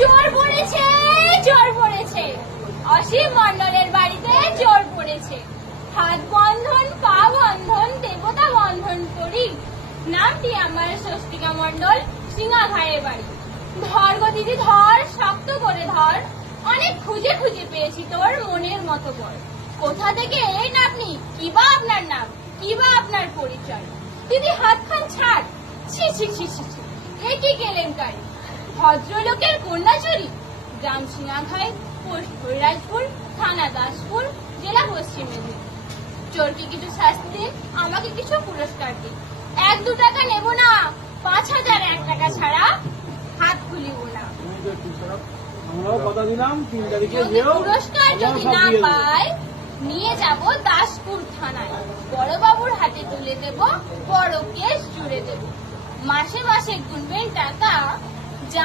চোর পড়েছে, চোর পড়েছে, অসীম মণ্ডলের বাড়িতে চোর পড়েছে। হাত বন্ধন, পা বন্ধন, দেবতা বন্ধন করি। নামটি আমার স্বস্তিকা মণ্ডল, সিঙ্গাঘায়ের বাড়ি। ধর গো দিদি ধর, শক্ত করে ধর, অনেক খুঁজে খুঁজে পেয়েছি তোর মনের মতো বর। কোথা থেকে এলেন আপনি, কিবা আপনার নাম, কিবা আপনার পরিচয়? দিদি হাতখান ছাড়, ছি ছি ছি ছি ছি, এ কি কেলেঙ্কারি! ভদ্রলোকের কন্যা চুরি, গ্রাম সিঙ্গাঘাই, পোস্ট হরিরাজপুর, থানা দাসপুর, জেলা পশ্চিম মেদিনীপুর। চোরকে কিছু শাস্তি দিন, আমাকে কিছু পুরস্কার দিন। 1-2 টাকা নেব না, 5001 টাকা ছাড়া হাত খুলিব না। যদি পুরস্কার যদি না পাই, নিয়ে যাব দাসপুর থানায়, বড়বাবুর হাতে তুলে দেব, বড় কেস জুড়ে দেব। মাসে মাসে গুনবেন টাকা,